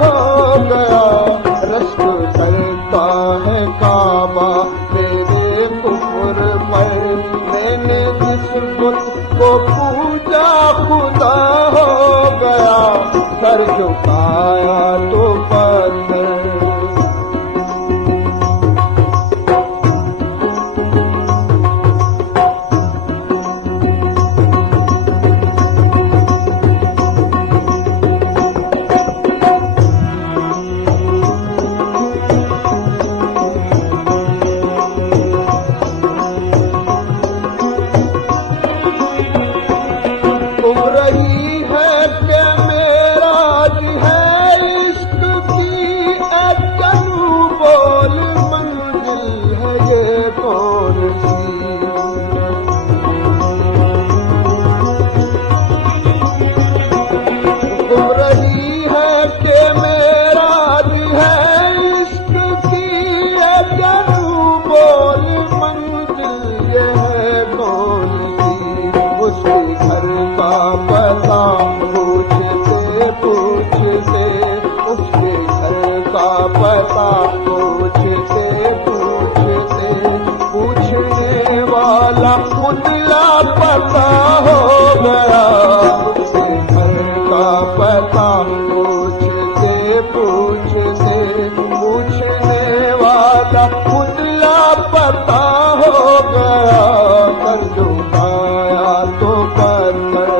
हो गया। रश्क करता है काबा मेरे कुफ्र पर, मैंने जिस बुत को पूजा खुदा हो गया। सर झुकाया तो पत्थर। पूछने वाला उतला पता हो गया। उसके घर का पता पूछते पूछते पूछने वाला उतला पता हो गया। कर झुकाया तो पत्थर।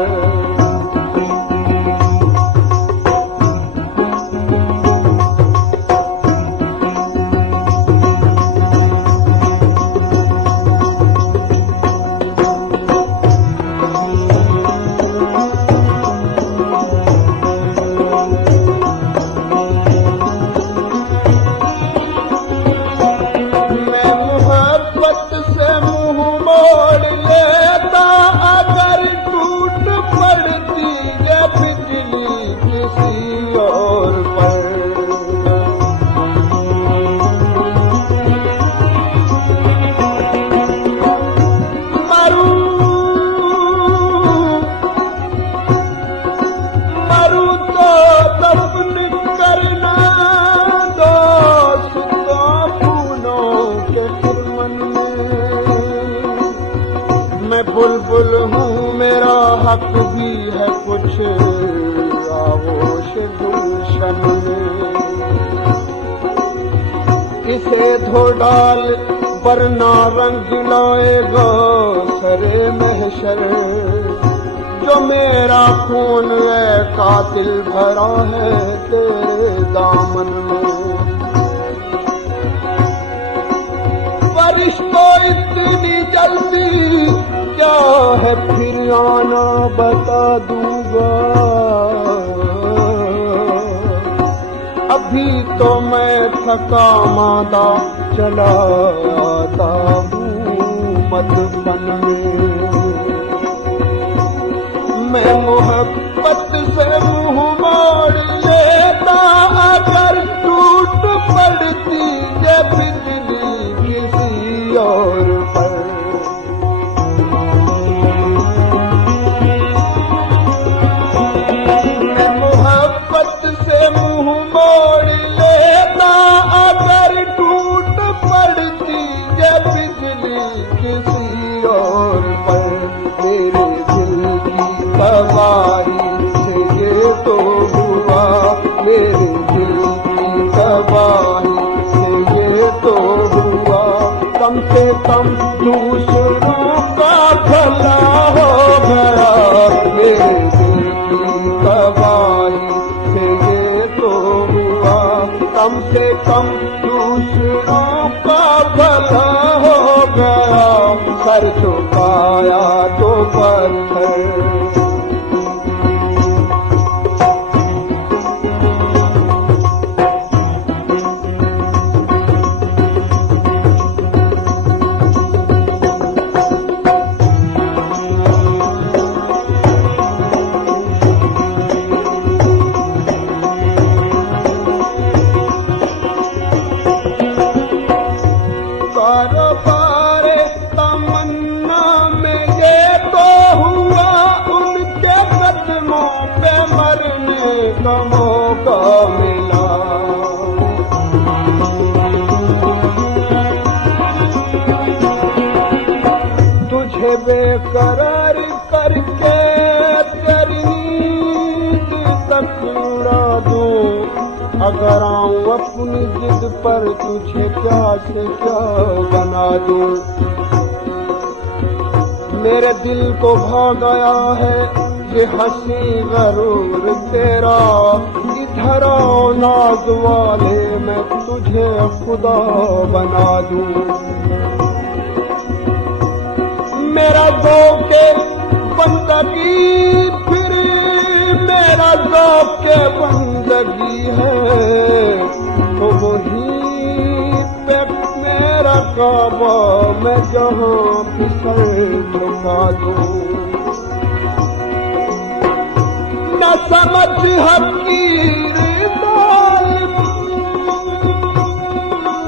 बुलबुल हूँ मेरा हक भी है कुछ आगोश गुलशन में। इसे धो डाल वरना रंग लाएगा सरे महशर। जो मेरा खून है कातिल भरा है तेरे दामन में। फरिश्तों इतनी जल्दी क्या है फिर आना बता दूंगा। अभी तो मैं थका मादा चला आता हूँ मधुबन में। मैं मोहब्बत से मुँह मोड़ लेता अगर टूट पड़ती ये बिजली किसी और पर। कम से कम दूसरों का भला हो गया। मेरे दिल की तबाही से ये तो हुआ। कम से कम दूसरों का भला हो गया। सर झुकाया तो पत्थर। बेकरार करके तेरी नींद तक उड़ा दूं। अगर आऊं अपनी जिद पर तुझे क्या से क्या बना दूं। मेरे दिल को भा गया है ये हंसी गरूर तेरा। इधर आओ नाज वाले मैं तुझे खुदा बना दूं। मेरा ज़ौक़ बंदगी फिर मेरा ज़ौक़ बंदगी है। तो वहीं पे मेरा काबा मैं जहाँ फिसल झुका दूं। न समझ हकीर जालिम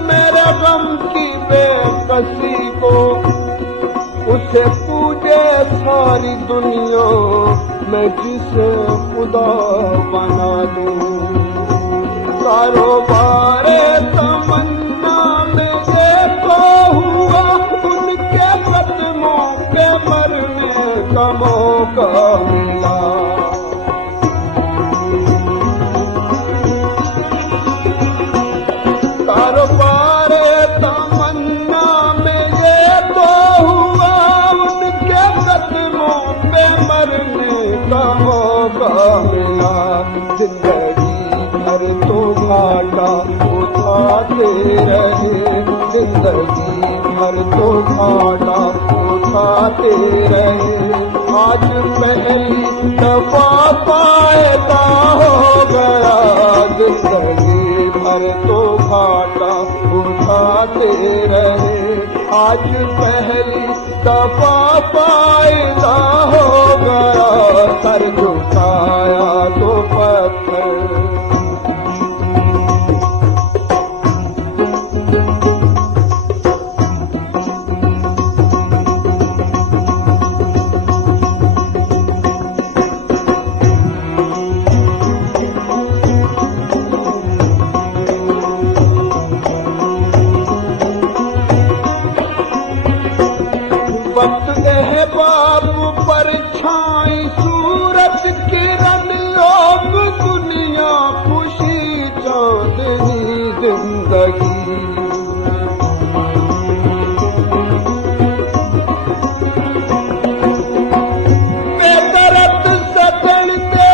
मेरे गम की बेकसी को। उसे पूजे सारी दुनिया मैं जिसे खुदा बना दूं। कारोबार तमन्ना में ये तो हुआ उनके कदमों पे मरने का मौका मिला। कारोबार तमन्ना में ये तो हुआ उनके कदमों पे मरने का मौका मिला। जिंदगी भर तो घाटा उठाते रहे। जिंदगी भर तो घाटा उठाते रहे। आज पहली दफा फायदा हो गया। जिंदगी भर तो घाटा उठाते रहे। आज पहली दफा फायदा हो गया। सर झुकाया तो पत्थर। बाबू पर छाई सूरज किरण लोग दुनिया खुशी चांदनी जिंदगी। बेदर्द सजन के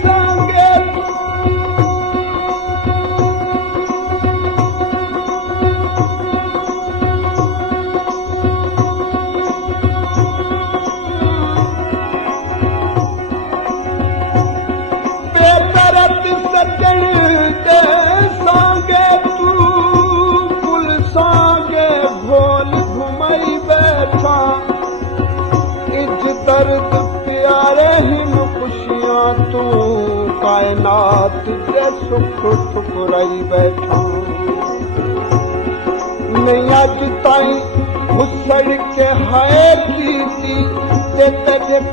संगे सजन के सांगे तू फुल सांगे भोल घुमई बैठा। इज दर्द प्यारे हिम खुशियां तू कायनात के सुख ठुकराई बैठा। नहीं आज ताई घुसड़ के है की ते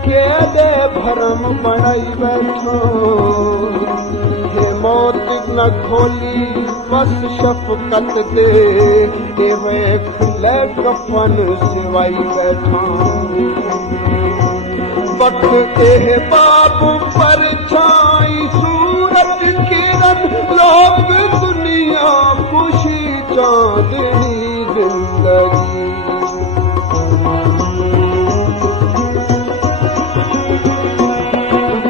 के दे भरम बनाई बैठो। हे मौत न खोली बस शफकत दे के वेख ले कफन सिवाई बैठा। वक्त के बाबू पर छाई सूरज किरण लोग दुनिया खुशी चांदनी जिंदगी।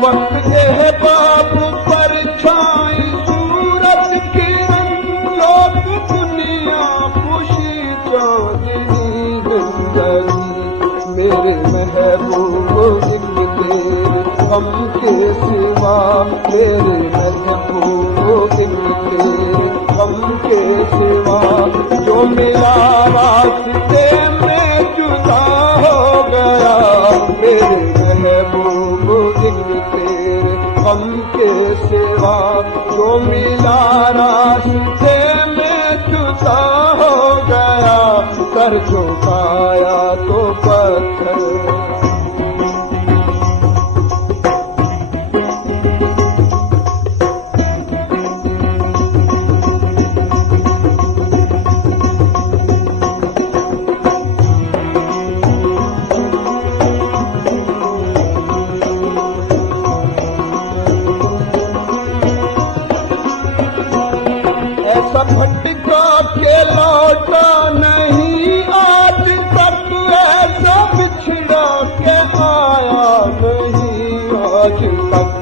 वक्त के बाबू पर छाई सूरज किरण लोग दुनिया खुशी चांदनी जिंदगी। मेरे महबूब तेरे गम के सिवा मेरे महबूब तेरे गम के सिवा जो मिला रास्ते में जुदा हो गया। मेरे महबूब तेरे गम के सिवा जो मिला रास्ते में जुदा हो गया। सर झुकाया तो पत्थर। के लौटा नहीं, आज तक ऐसा बिछड़ा के आया नहीं, आज तक।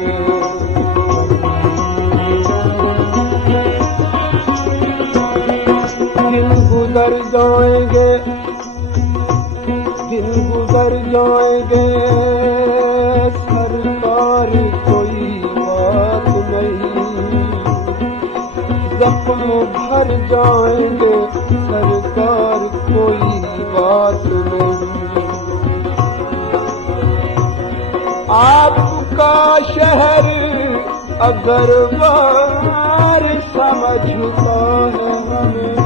दिन गुजर जाएंगे, दिन गुजर जाएंगे, सरकार कोई बात नहीं, जख्म भर जाएंगे, सरकार कोई बात नहीं। आपका शहर अगर बार समझता है हमें,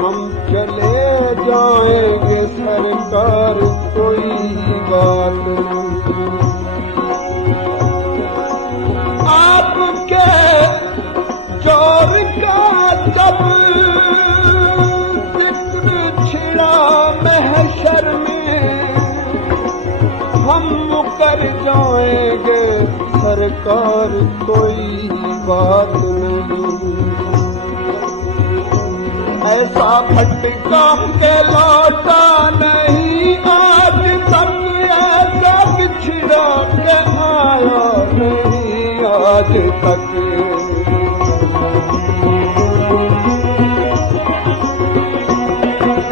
हम चले जाएंगे, सरकार कोई बात नहीं। आपके जोर का जब जिक्र छिड़ा महशर में, हम मुकर जाएंगे, सरकार कोई बात नहीं। ऐसा भटका के लौटा नहीं, आज तक ऐसा बिछड़ा के आया नहीं, आज तक।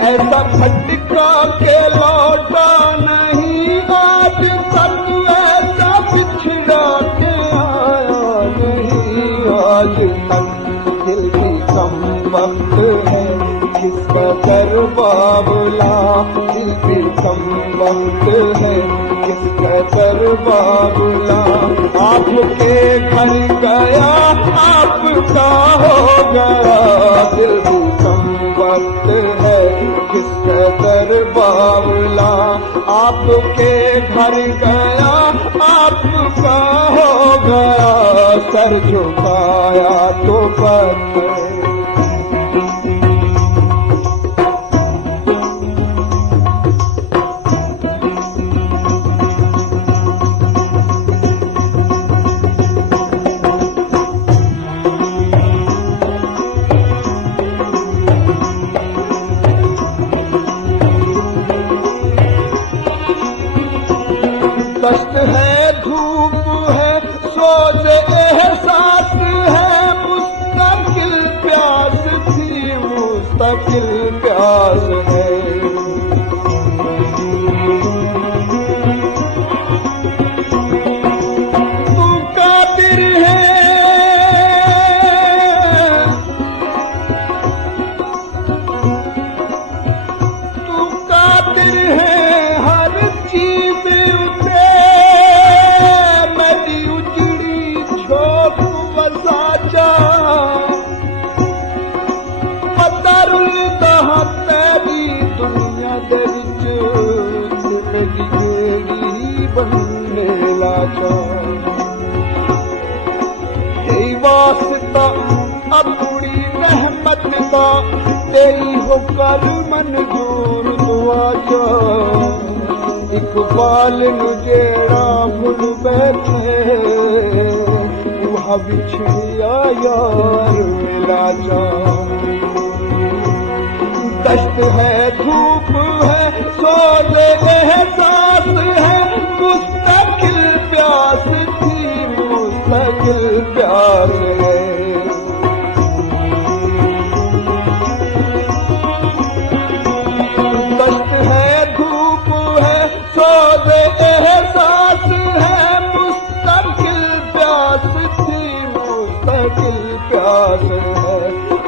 ऐसा भटका के लौटा नहीं, आज तक ऐसा बिछड़ा के आया नहीं, आज तक। दिल की कम वक्त है जिसका कर बाबला, दिल की कम वक्त है जिसका कर बाबला। आपके घर गया आपका हो गया, दिल की कम वक्त है जिसका कर बाबला। आपके घर गया आपका हो गया, सर झुकाया तो पत्थर। कष्ट है, धूप है, सोच एहसास है, मुस्तकिल प्यास थी, मुस्तकिल प्यास है। तू कादिर है, तू कादिर है, हर चीज उसे मेरी उजड़ी छोप बसाचा। पतरुल दहा तेरी दुनिया दे विच, मेरी बेड़ी बनने लाचा। तेरी वास्ता अपनी रहमत का, तेरी हो कर मंजूर दुआ चा। इकबाल नु जेड़ा भुल बैठे, वह बिछड़िया यार मिला जा। दश्त है, धूप है, सोज एहसास है, मुस्तकिल प्यास थी, मुस्तकिल प्यास है। दश्त है, धूप है, सोज एहसास है, मुस्तकिल प्यास थी, मुस्तकिल प्यास है।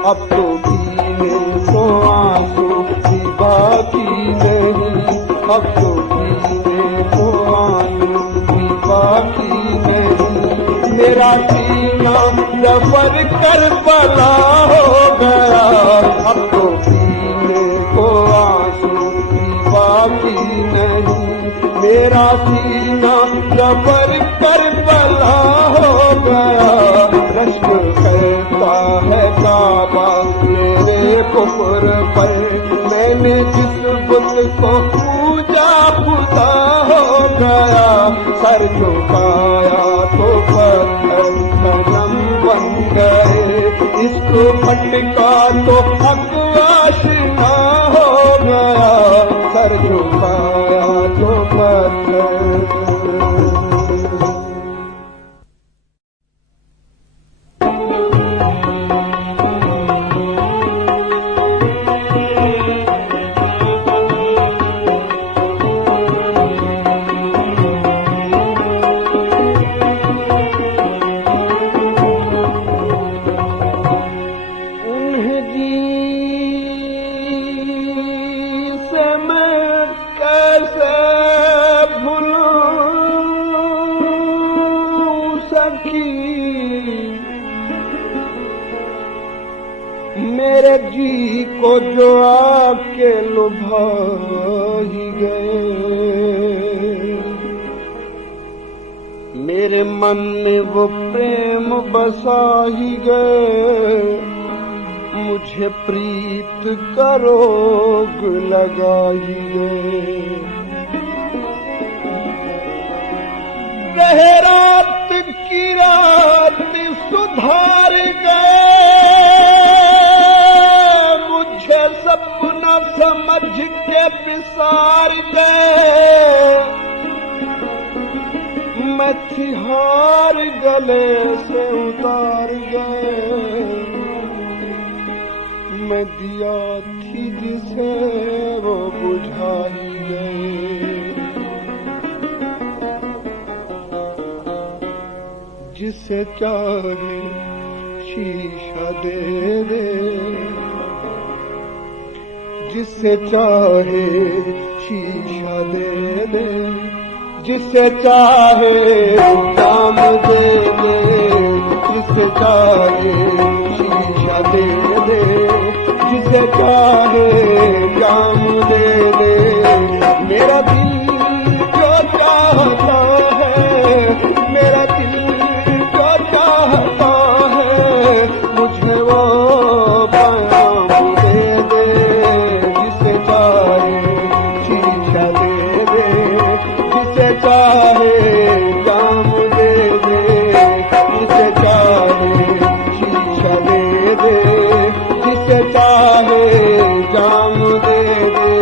अब तो पीने को आंसू भी बाकी नहीं, अब तो पीने को आंसू भी बाकी नहीं। मेरा सीना सफर कर बला हो गया, अब तो पीने को आंसू भी बाकी नहीं। मेरा सीना सफर कर बला हो गया, रश्क करता है काबा मेरे कुफर पर। मैंने जिस बुत को पूजा खुदा हो गया, सर झुकाया तो पत्थर सनम बन गए। इश्क फटका तो अकवाशना हो गया, सर झुकाया तो पत्थर। मेरे जी को जो आके लुभा ही गए, मेरे मन में वो प्रेम बसा ही गए, मुझे प्रीत का रोग लगा ही गए। रहे रात की रात सुधार गए, मुझे सपना समझ के बिसार गए। मैं थी हार गले से उतार गए, मैं दिया थी जिसे वो बुझा ही गए। जिसे चाहे शीशा दे दे, जिसे चाहे शीशा दे दे, जिसे चाहे काम दे दे, जिसे चाहे शीशा दे दे, जिसे चाहे काम दे दे। मेरा दिल जो चाहता है, मेरा दिल जो चाहता है, मुझे वो काम दे दे। जिसे चाहे शीशा दे दे, जिसे चाहे काम दे दे, जिसे चाहे शीशा दे दे, जिसे चाहे काम दे दे।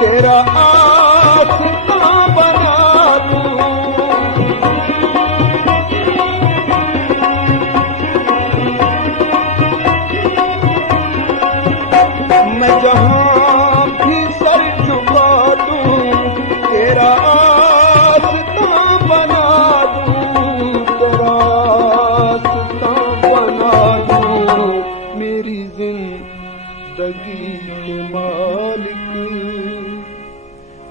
तेरा आसमां बना दूं, मैं जहां भी सर झुका दूं, तेरा आसमां बना दूं, तेरा आसमां बना दूं। मेरी जिंदगी के मालिक,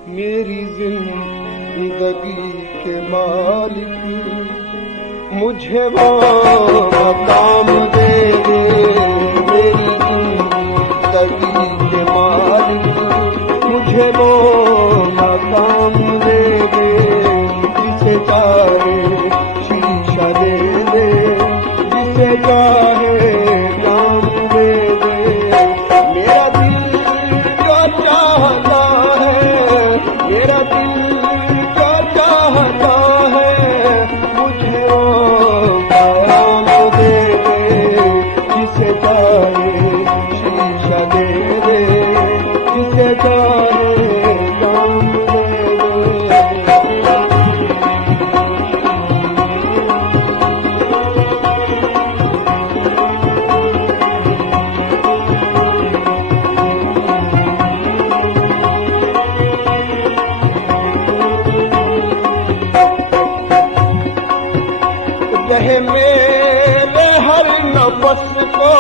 मेरी जिंदगी के मालिक, मुझे वो मकाम दे दे। मेरी जिंदगी के मालिक, मुझे वो मकाम दे दे। जिसे चाहे शीशा दे दे, जिसे चाहे काम दे दे। मेरा दिल जो चाहता है, मेरा दिल जो चाहता है, मुझे वो काम दे दे। जिसे चाहे शीशा दे दे, जिसे चाहे काम दे दे। रहे मेरे हर नफस को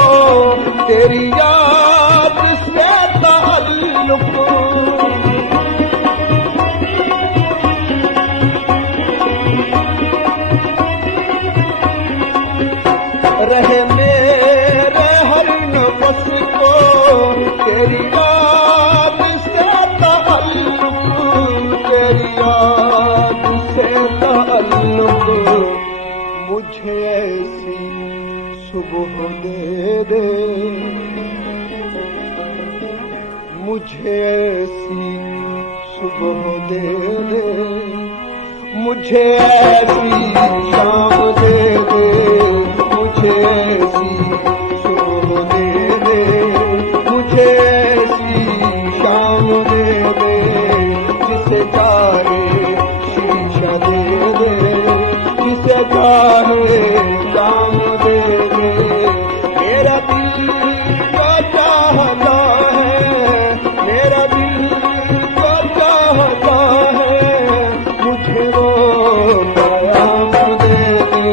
तेरी याद से ताल्लुक, रहे मेरे हर नफस को तेरी याद से ताल्लुक, तेरी याद से मुझे ऐसी सुबह दे दे, मुझे ऐसी सुबह दे दे, मुझे ऐसी शाम दे दे, मुझे ऐसी सुबह दे दे, मुझे ऐसी शाम दे दे, जिसे चाहे शीशा दे दे, जिसे चाहे शाम दे दे। मेरा दिल तो चाहता है, मेरा दिल तो चाहता है, मुझे वो प्याम दे दे,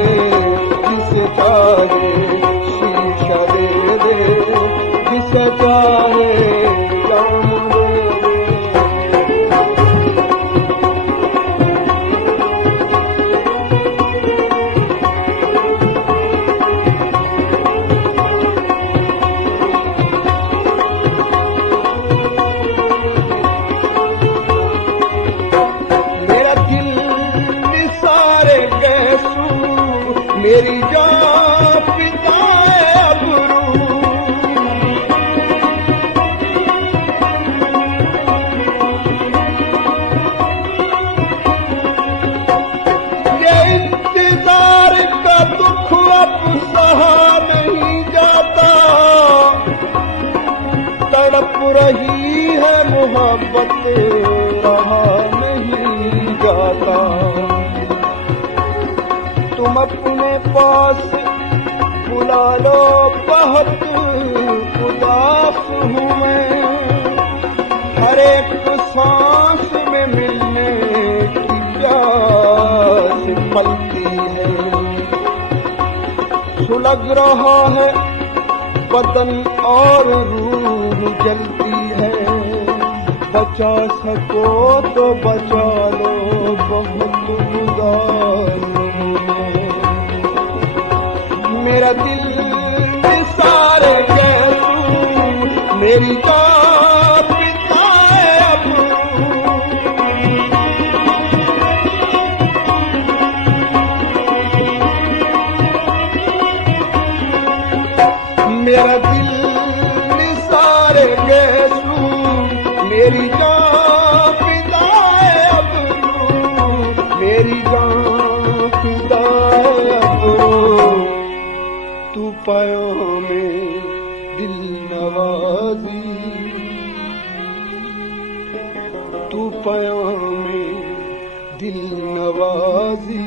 जिसे चाहे शीशा दे दे, जिसे चाहे शाम दे दे। मेरी जान पिताए अबरू, ये इंतजार का दुख अब सहा नहीं जाता, तड़प रही है मोहब्बत रहा नहीं जाता। तुम अपने पास बुला लो, बहुत उदास हूँ मैं, हर एक सांस में मिलने की प्यास पलती है। सुलग रहा है बदन और रूह जलती है, बचा सको तो बचा लो, बहुत उदास। मेरा दिल निसारे गैसू, मेरी जान पिताए अबरू, मेरा दिल निसारे गैसू, मेरी जान पिताए अबरू, मेरी जान पिताए अबरू। तू पायों में दिल नवाजी, तू पायों में दिल नवाजी,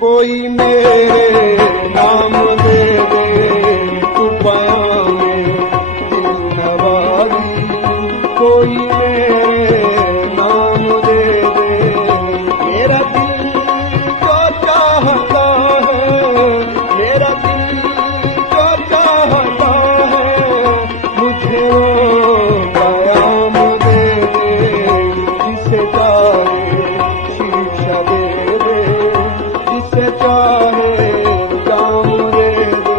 कोई मेरे नाम दे दे। तू पायों में दिल नवाजी, कोई मेरे नाम दे दे। मेरा दिल तो चाहता है, मेरा दिल तो चाहता है, मुझे वो प्याम दे दे, जिसे चाहे शीशा दे दे, जिसे चाहे जाम दे दे।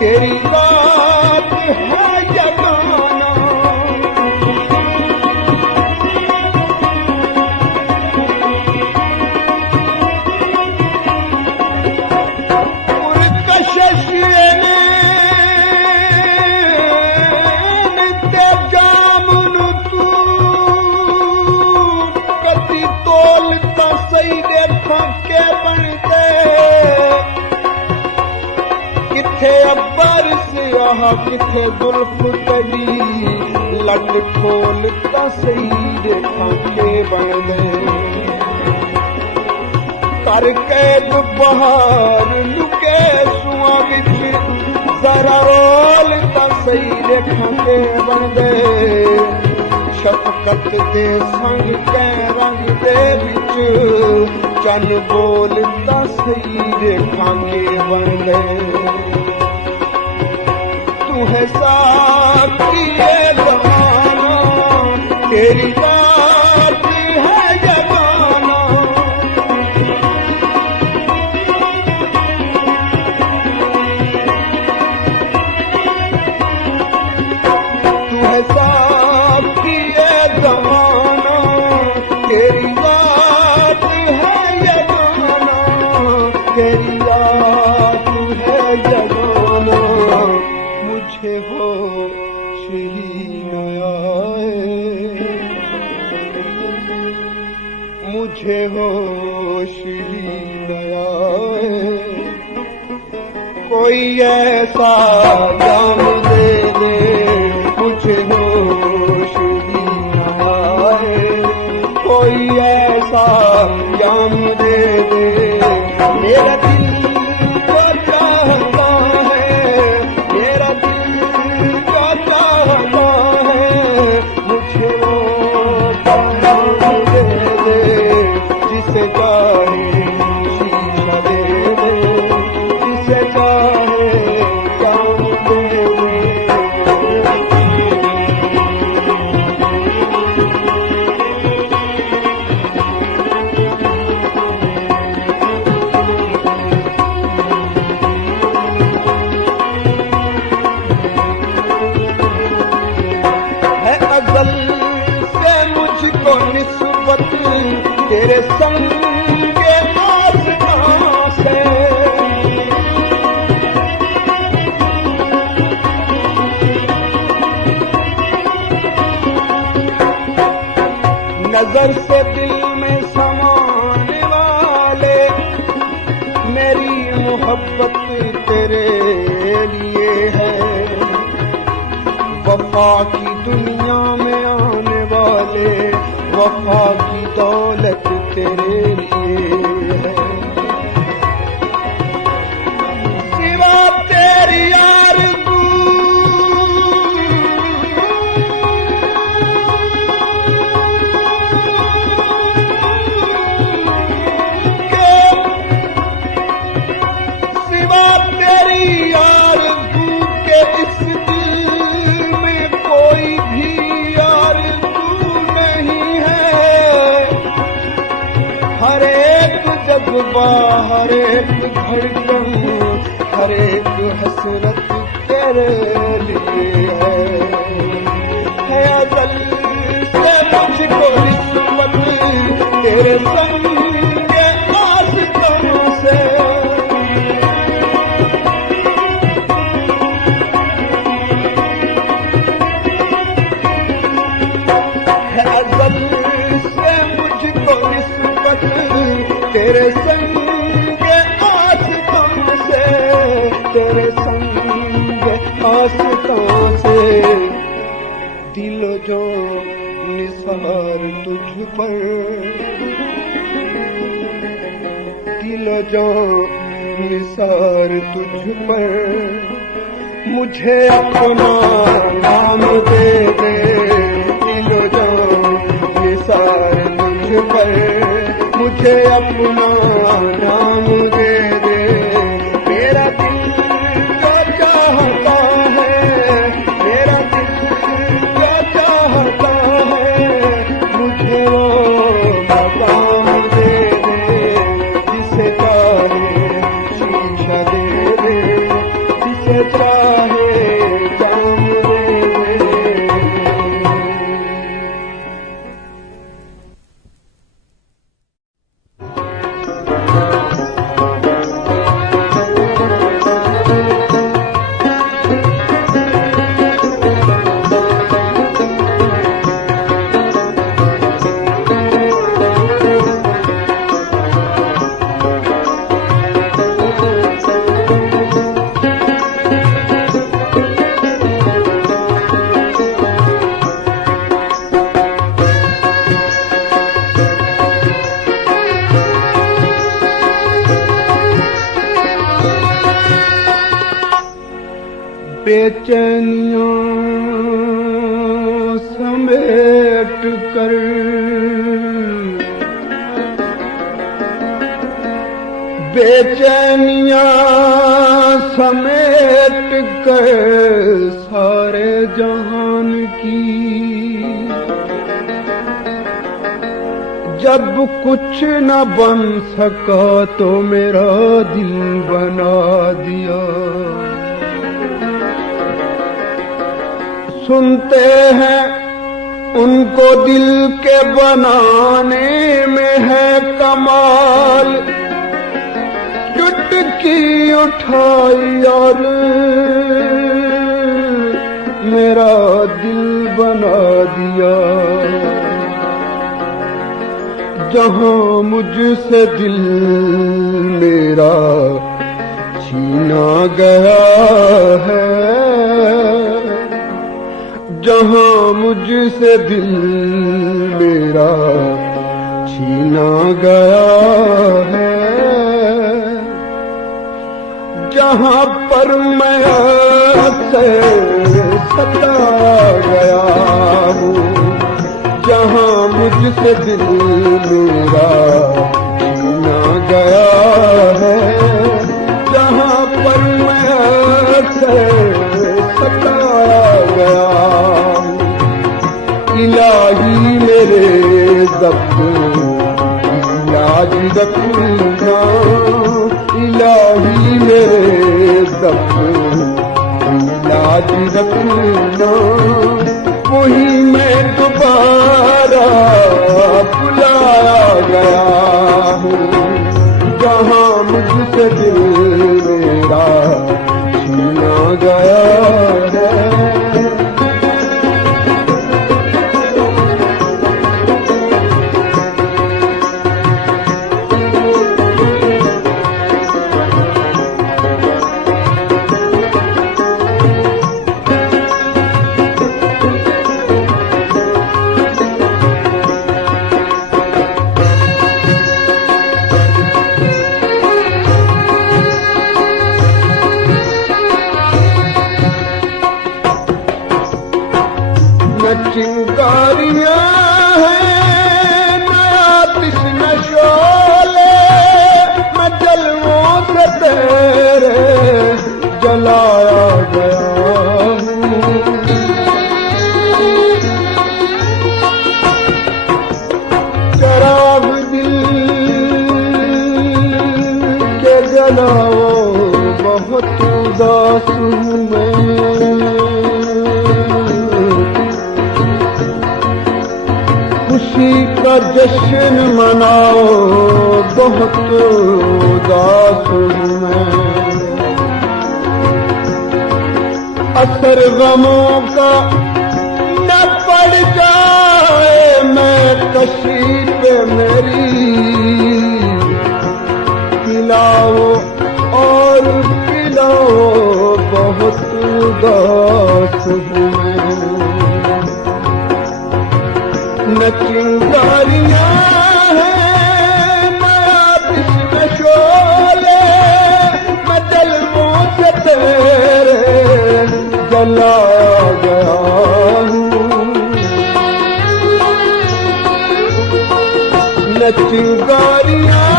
तेरी बात है जगाना, पुरकशिश ने नित्य जामुन तू कति तोलता सही देखा के बनते, किथे अब्बर से आहा किथे जुल्फ कड़ी, लट खोल ता सही देखा के बनदे, करके दुपहर लुके सुआ विच जरा रोल ता सही देखा के बनदे, शफकत दे संग कै रंग दे विच चन बोल ता सही देखा के बनदे। तू है साथी ज़माना, तेरी बात है जगाना। तू है साक्षी ये जमाना, तेरी बात है जगाना, तेरी बात है जगाना। मुझे होश ही न आए, मुझे होश ही न आए, कोई ऐसा जाम दे दे, मुझे होश ही न आए, कोई ऐसा जाम दे दे। मेरा दिल को चाहता है, मेरा दिल को चाहता है, मुझे वो जाम दे दे, जिसे चाहे शीशा दे दे, जिसे चाहे जाम दे दे। है अज़ल से मुझको निस्बत तेरे संग के आसमां से, नजर से दिल में समाने वाले, मेरी मोहब्बत तेरे लिए है। वफा की दुनिया में आने वाले, वफा की दौलत तेरे लिए है। सिवा तेरी आरज़ू के, सिवा तेरी आरज़ू के इस दिल में कोई भी आरज़ू नहीं है। हर एक जज्बा, हर एक धड़कन, हर एक हसरत तेरे लिए है। अज़ल से मुझको निस्बत तेरे संग के आशिकों से, है अज़ल से मुझको निस्बत तेरे संग के आशिकों से, तेरे संग आशिकों से। दिल जो निसार तुझ पर, दिल जो निसार तुझ पर, मुझे अपना नाम दे दे। दिल जो निसार तुझ पर, मुझे अपना नाम दे दे। मेरा दिल जो चाहता है, मेरा दिल जो चाहता है, मुझे वो मकाम दे दे, जिसे चाहे शीशा दे दे, जिसे चाहे जाम दे दे। बेचैनियां समेट कर बेचैनियां समेट कर सारे जहान की जब कुछ न बन सका तो मेरा दिल बना दिया। सुनते हैं उनको दिल के बनाने में है कमाल, चुटकी उठाई और मेरा दिल बना दिया। जहां मुझसे दिल मेरा छीना गया है, जहां मुझसे दिल मेरा छीना गया है, जहां पर मैं आपसे सताया गया हूँ, जहां मुझसे दिल मेरा छीना गया है, जहां पर मैं आपसे सताया गया हूँ। इलाही मेरे दर्द इलाज रखना, इलाही मेरे दर्द इलाज रखना। वही मैं दोबारा बुलाया गया हूँ, जहाँ मुझसे दिल मेरा छीना गया है। चिंगारियां हैं नया कृष्ण शोले, मैं जलवों से तेरे जलाया गया हूँ। चराग दिल के जलाओ बहुत उदास हूँ मैं, खुशी का जश्न मनाओ बहुत उदास हूँ मैं। असर गमों का न पड़ जाए मैं कशी पे मेरी, पिलाओ और पिलाओ बहुत उदास हूँ मैं। न चिंगारियां हैं नया कृष्ण शोले, मैं जलवों से तेरे जलाया गया हूँ। न चिंगारियां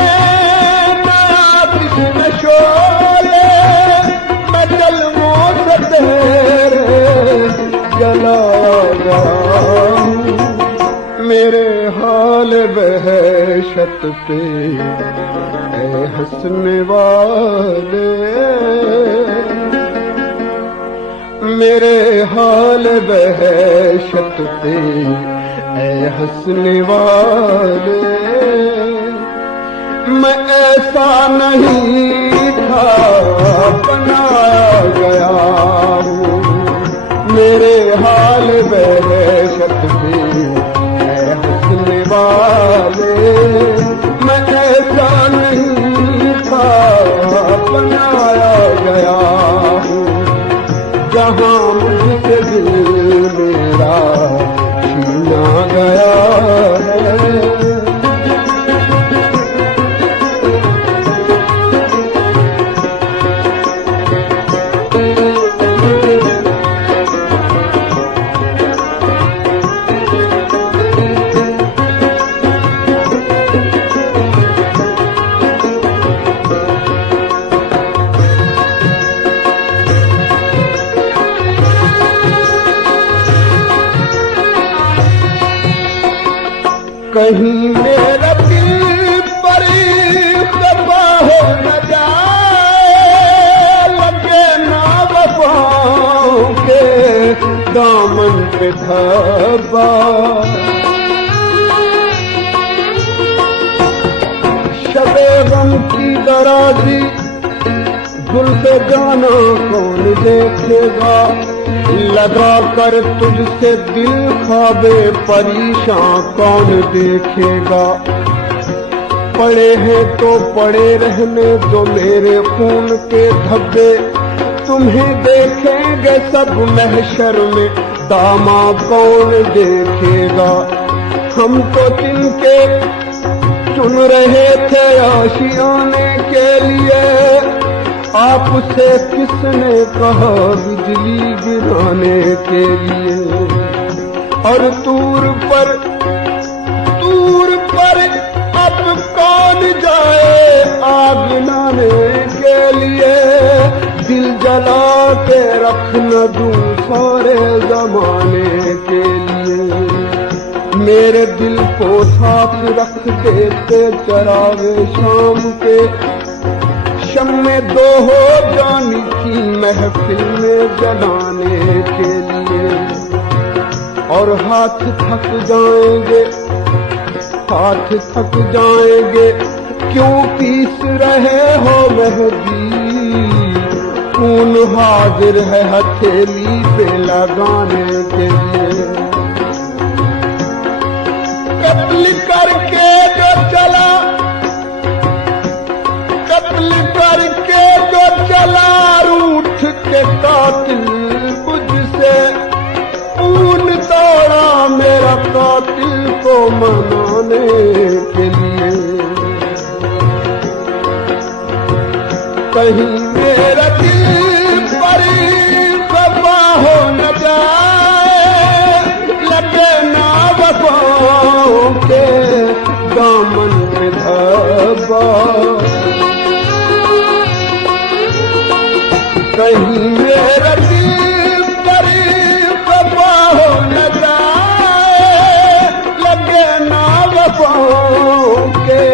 हैं नया कृष्ण शोले, मैं जलवों से तेरे जलाया गया हूँ। मेरे हाल वहशत पे ऐ हंसने वाले, मेरे हाल वहशत पे ऐ हंसने वाले। मैं ऐसा नहीं था बनाया गया हूँ, मेरे हाल वहशत पे वाले। मैं ऐसा नहीं था बनाया गया हूँ, जहाँ मुझसे दिल मेरा छीना गया है। कहीं मेरा दिल पर खफा हो न जाए, लगे ना वफाओं के दामन पे धब्बा। शबे गम की दराजी जुल्फ़े जाना कौन देखेगा, लगा कर तुझसे दिल ख्वाबे परेशान कौन देखेगा। पड़े हैं तो पड़े रहने दो मेरे खून के धब्बे, तुम्हें देखेंगे सब महशर में दामा कौन देखेगा। हम तो जिनके चुन रहे थे आशियाने के लिए, आपसे किसने कहा बिजली गिराने के लिए। और दूर पर अब कौन जाए आग लाने के लिए, दिल जला के रख न दूं सारे जमाने के लिए। मेरे दिल को साफ रख देते चरागे शाम के, शम्मे दो हो जानी थी महफिल में जलाने के लिए। और हाथ थक जाएंगे क्यों पीस रहे हो मेहंदी, खून हाजिर है हथेली पे लगाने के लिए। कत्ल करके जो चला रूठ के कातिल मुझसे, ऊन तोड़ा मेरा कातिल को मनाने के लिए। कहीं मेरा दिल पर खफा हो न जाए, लगे ना वफाओं के दामन में धब्बा। कहीं मेरा दिल पर खफा हो न जाए, लगे ना वफाओं के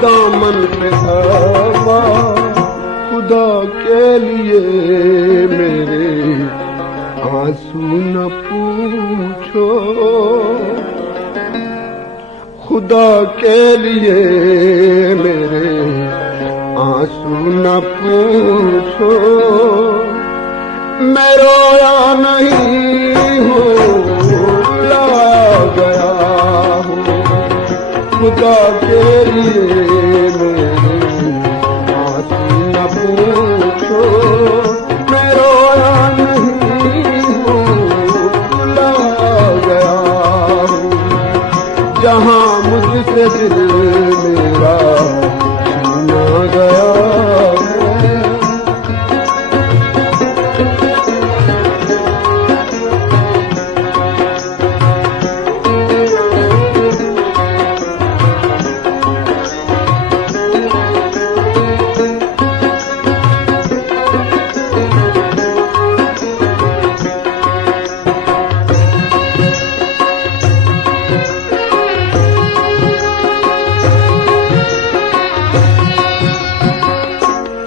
दामन पे धब्बा। खुदा के लिए मेरे आंसू न पूछो, खुदा के लिए मेरे आंसू न पूछो। मैं रोया नहीं हूँ, रुलाया गया हूँ। खुदा के लिए मेरे आंसू न पूछो। मैं रोया नहीं हूँ, रुलाया गया हूँ। जहाँ मुझसे दिल मेरा छीना गया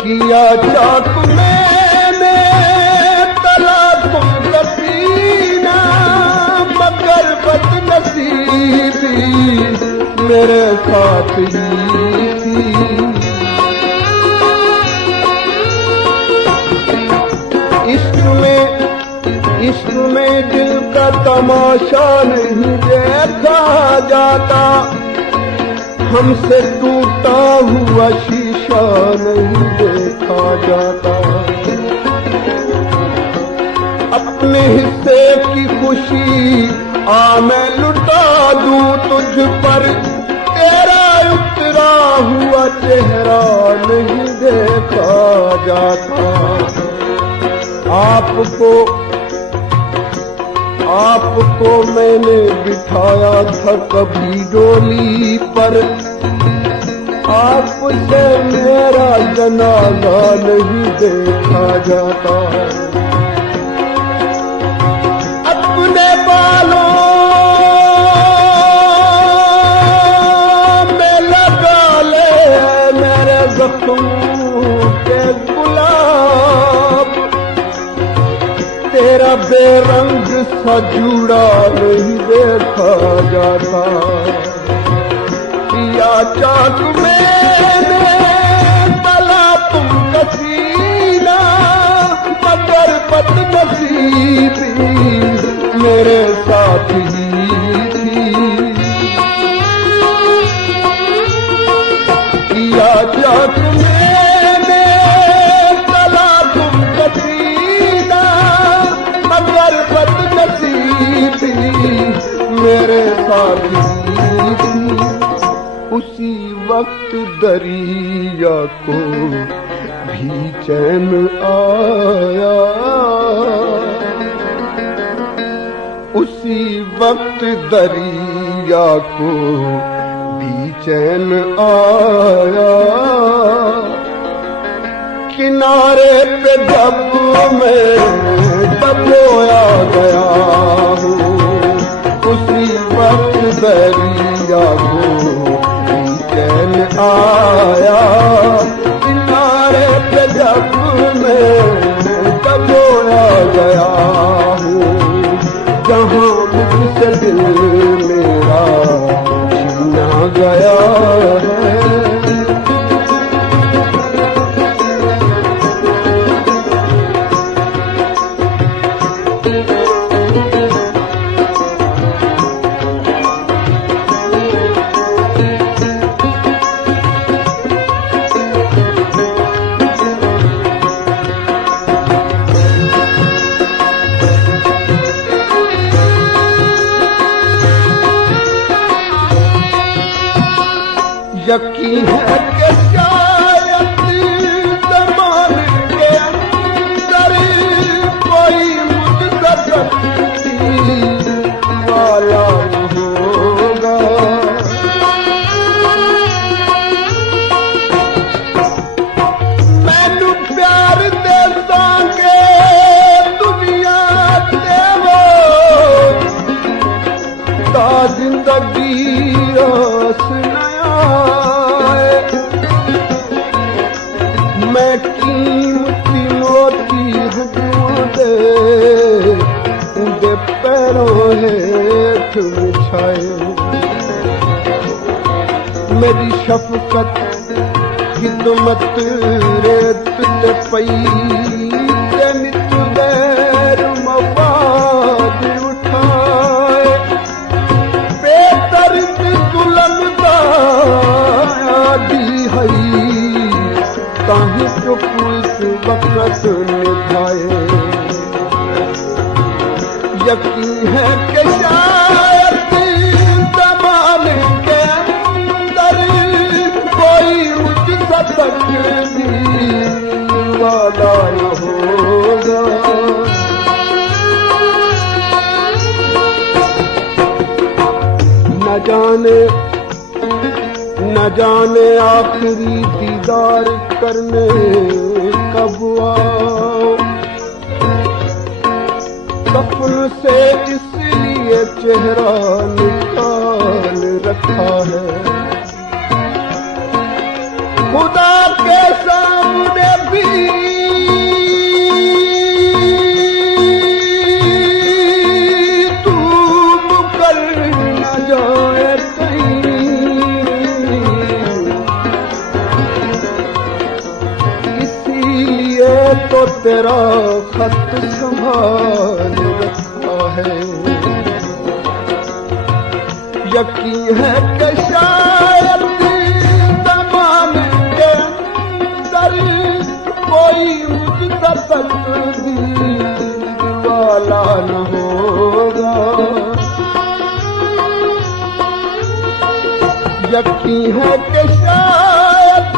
किया चाकू मैंने तला तुम सीना, मगर बदनसीबी मेरे साथ ही थी। इश्क में दिल का तमाशा नहीं देखा जाता, हमसे टूटा हुआ शीशा नहीं देखा जाता। अपने हिस्से की खुशी मैं लुटा दूं तुझ पर, तेरा उतरा हुआ चेहरा नहीं देखा जाता। आपको मैंने बिठाया था कभी डोली पर, आपसे मेरा जनाजा नहीं देखा जाता। अपने बालों बेरंग सा जूड़ा नहीं देखा जाता। किया चाक मैंने तला तुम कसीना, मगर बदनसीबी मेरे साथ ही थी। किया चाक मैंने तला तुम कसीना, मगर बदनसीबी मेरे साथ ही थी। उसी वक्त दरिया को भी चैन आया, उसी वक्त दरिया को भी चैन आया। किनारे पे जब मैं दबोया गया हूँ, उसी वक्त दरिया को भी चैन आया। किनारे पे जब मैं दबोया गया हूँ, जहाँ मुझसे दिल मेरा छीना गया है। यकीन है कि शायद ज़माने के अंदर कोई मुझसे शक्ति वाला होगा। मैनू प्यार दे सांगे दुनिया देवो, ता जिंदगी रोशना मैं कीमती मोती हूँ दे उनके पैरों हेठ बिछाए। मेरी शफकत खिदमत रेत ते पई ते नित गैर मवाद उठाए। बेदर्द जुल्म दा आदी हई, ताही चुप इस वक्त निभाए। यकीन है कि शायद ज़माने के अंदर कोई मुझसे तकदीर वाला न होगा। न जाने आखिरी दीदार करने कब आओ। कफन से इसलिए चेहरा निकाल रखा है, खुदा के सामने भी तू मुकर न जाए तो तेरा खत संभाल रखा है। यकीन है कि शायद ज़माने के अंदर कोई मुझसे तकदीर वाला न होगा। यकीन है कि शायद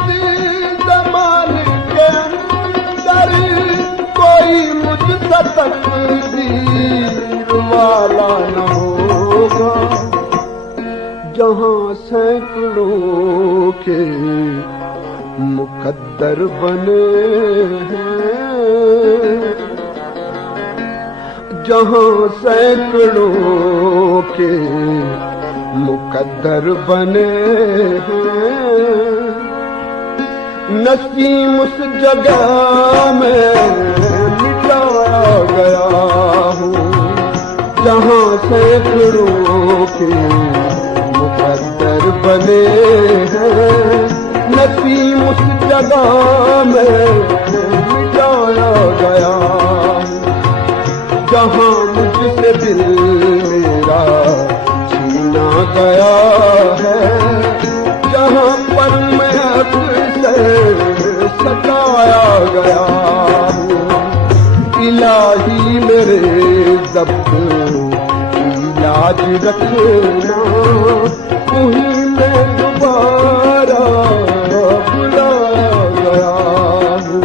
ज़माने के अंदर कोई मुझसे तकदीर वाला न होगा। जहाँ सैकड़ों के मुकद्दर बने हैं, जहाँ सैकड़ों के मुकद्दर बने हैं, नसीम उस जगह में मिटाया गया जहां सैकड़ों के मुकद्दर बने हैं, नसीम उस जगह में मिटाया गया। जहां मुझसे दिल मेरा छीना गया है, जहां पर मैं अक्सर सताया गया हूँ, इलाही मेरे ज़ब्त इलाज रखना, उन्हीं में दोबारा बुलाया गया हूँ।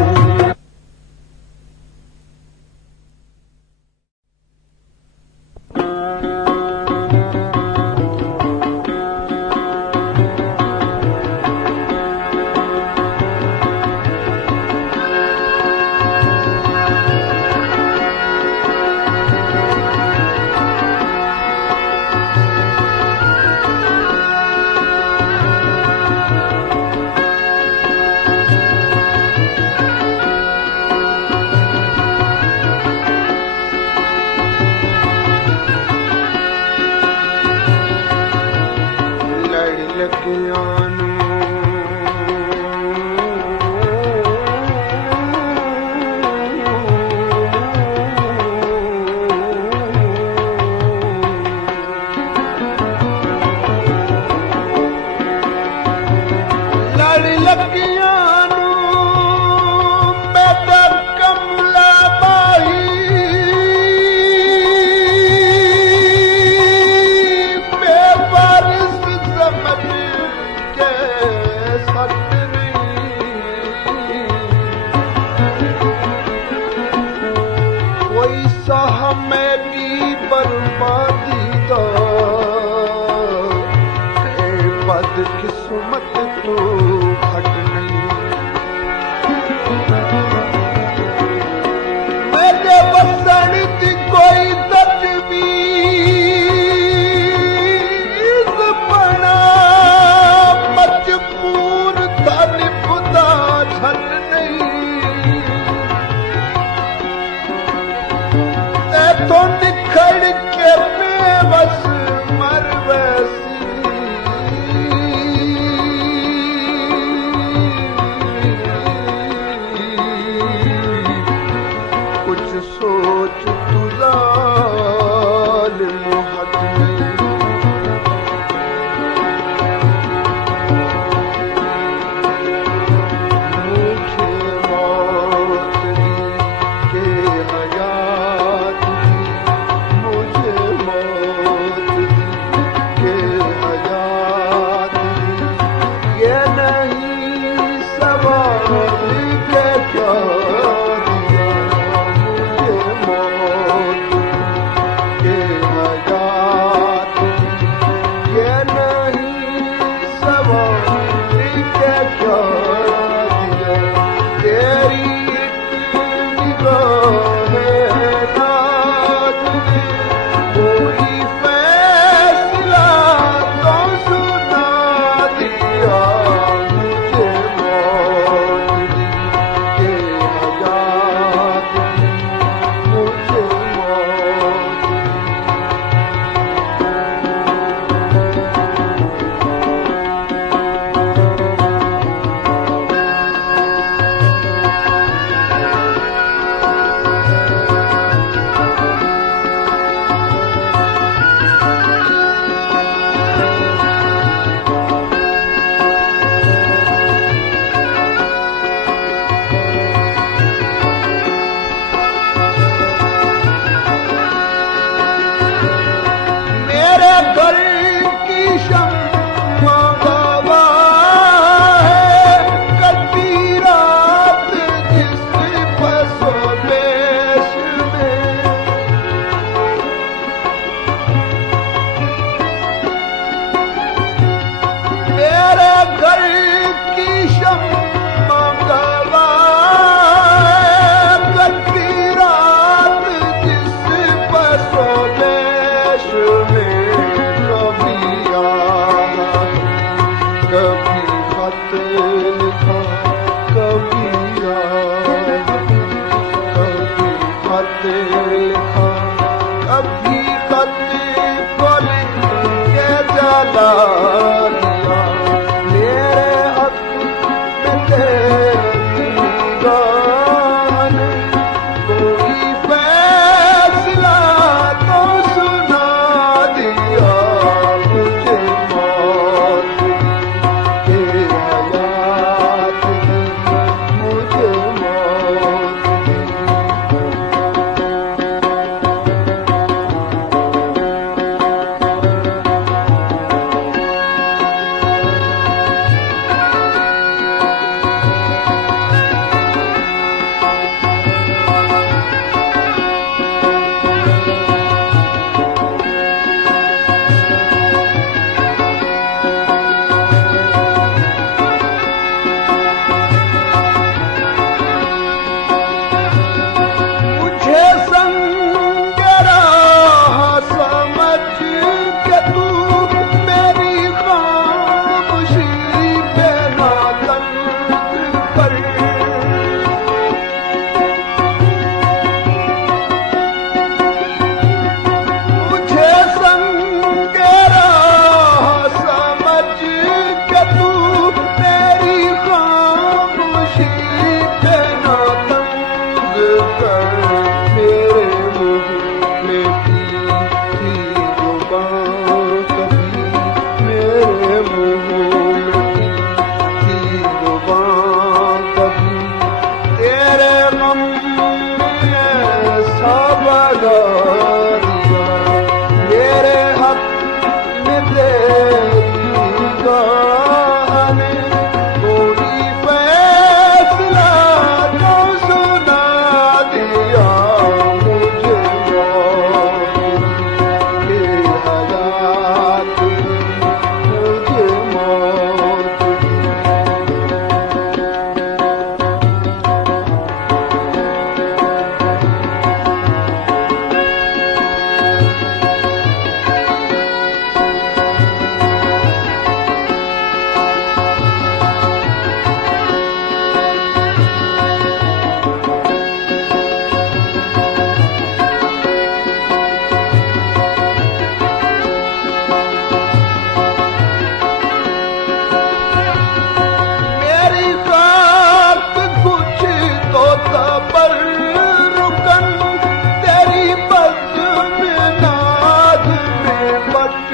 बट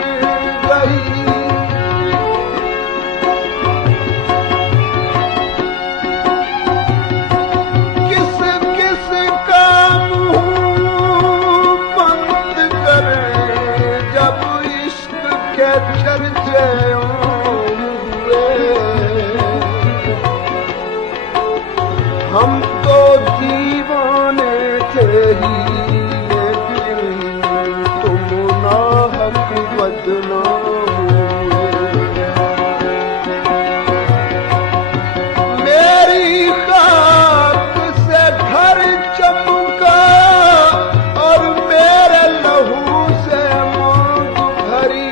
गई। किस किस का मुंह बंद करे जब इश्क के चर्चे हुए। हम तो दीवाने थे ही, लेकिन तुम नाहक बदनाम हुए। मेरी खाक से घर चमका और मेरे लहू से मांग भरी।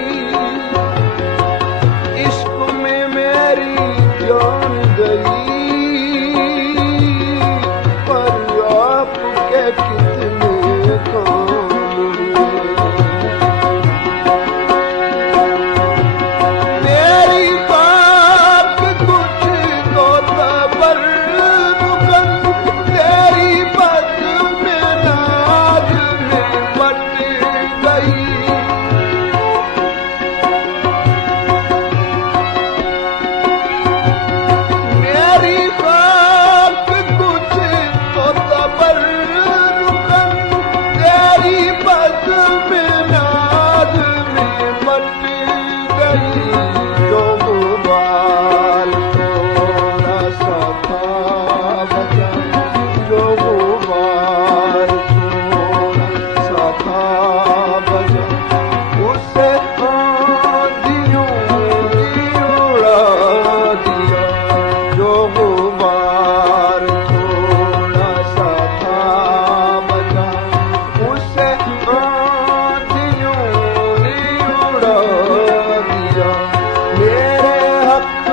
इश्क में मेरी जान गई, कितने काम मेरी बात कुछ तो तबर रुकन, तेरी बद में नाज में बट गई। मेरी बात कुछ तो तबर बद में नाज में बट गई। जो गुबार थोड़ा सा था बचा, जो गुबार थोड़ा सा था बचा, उसे आंधियों ने उड़ा दिया। जो गुबार थोड़ा सा था बचा, उसे आंधियों ने उड़ा दिया। मेरे हक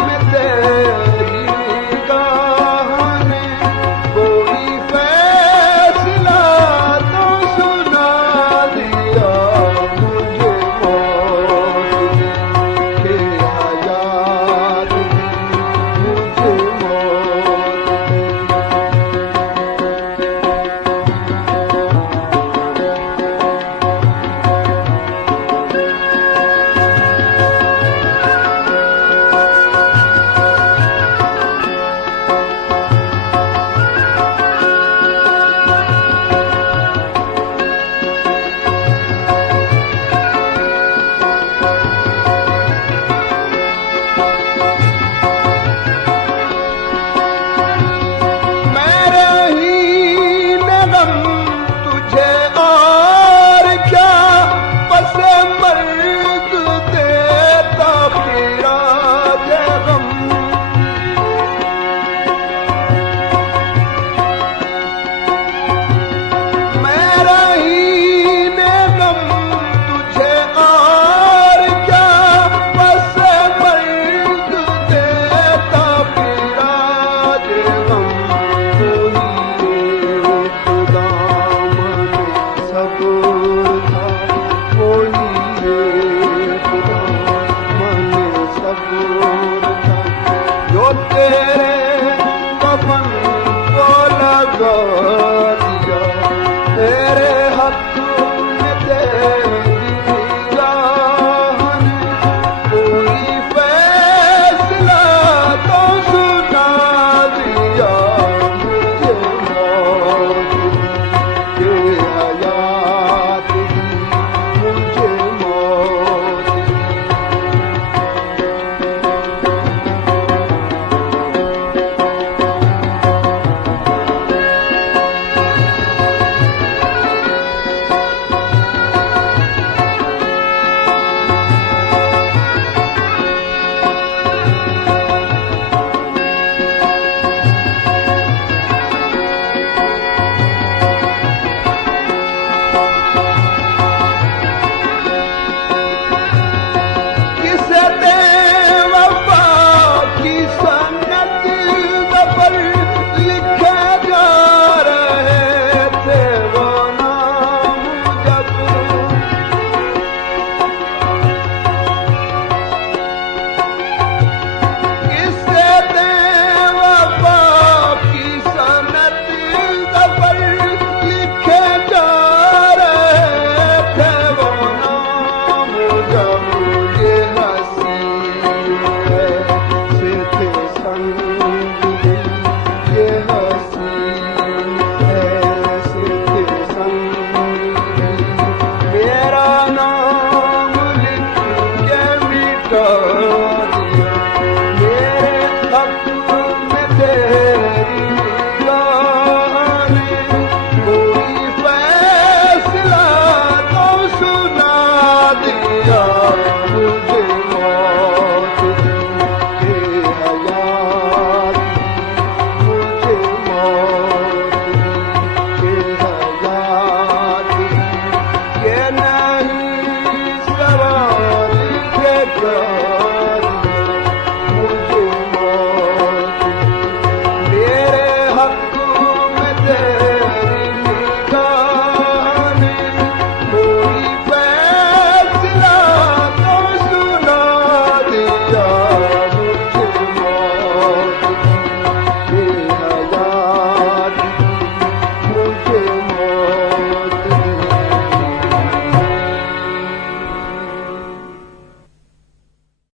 में तेरी निगाह ने कोई फैसला तो सुना दिया। मुझे मौत दी के हयात दी, मुझे मौत दी।